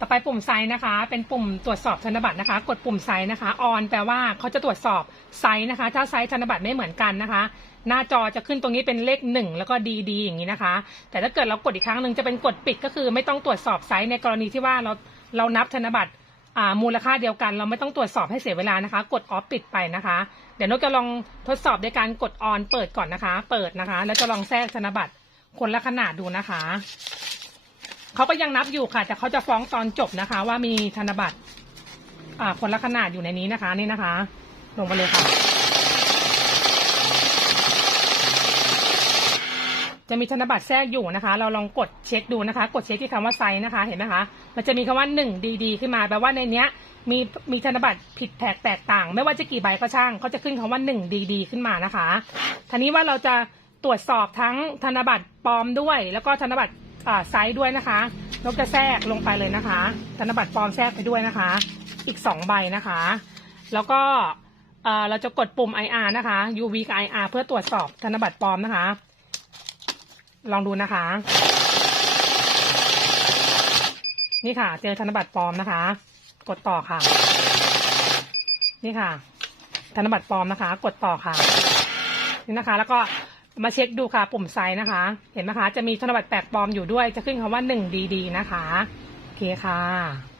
ต่อไปปุ่มไซส์นะคะ เป็นปุ่มตรวจสอบธนบัตรนะคะ กดปุ่มไซส์นะคะออนแปลว่าเขาจะตรวจสอบไซส์นะคะ ถ้าไซส์ธนบัตรไม่เหมือนกันนะคะ หน้าจอจะขึ้นตรงนี้เป็นเลขหนึ่งแล้วก็ดีดีอย่างนี้นะคะ แต่ถ้าเกิดเรากดอีกครั้งหนึ่งจะเป็นกดปิดก็คือไม่ต้องตรวจสอบไซส์ในกรณีที่ว่าเราเรานับธนบัตรมูลค่าเดียวกัน เราไม่ต้องตรวจสอบให้เสียเวลานะคะ กดออฟปิดไปนะคะ เดี๋ยวนกจะลองทดสอบในการกดออนเปิดก่อนนะคะ เปิดนะคะ แล้วจะลองแทรกธนบัตรคนละขนาดดูนะคะ เขาก็ยังนับอยู่ค่ะ แต่เขาจะฟ้องตอนจบนะคะ ว่ามีธนบัตรอ่าคนละขนาดอยู่ในนี้นะคะนี่นะคะ ลงไปเลยค่ะ จะมีธนบัตรแทรกอยู่นะคะ เราลองกดเช็คดูนะคะ กดเช็คที่คำว่าไซส์นะคะเห็นไหมคะมันจะมีคำว่าหนึ่งดีดีขึ้นมาแปลว่าในเนี้ยมีมีธนบัตรผิดแผกแตกต่าง ไม่ว่าจะกี่ใบก็ช่างเขาจะขึ้นคำว่าหนึ่งดีดีขึ้นมานะคะทีนี้ว่าเราจะตรวจสอบทั้งธนบัตรปลอมด้วย แล้วก็ธนบัตร ไซส์ด้วยนะคะนกจะแทรกลงไปเลยนะคะ ธนบัตรปลอมแทรกไปด้วยนะคะ อีกสองใบนะคะ แล้วก็เอ่อเราจะกดปุ่ม IR นะคะ UV กับ IR เพื่อตรวจสอบธนบัตรปลอมนะคะ ลองดูนะคะ นี่ค่ะ เจอธนบัตรปลอมนะคะ กดต่อค่ะ นี่ค่ะ ธนบัตรปลอมนะคะ กดต่อค่ะ นี่นะคะ แล้วก็ มาเช็คดูค่ะปุ่มไซส์นะคะ เห็นไหมคะ จะมีธนบัตรแปลกปลอมอยู่ด้วย จะขึ้นคำว่าหนึ่งดีๆนะคะ โอเคค่ะ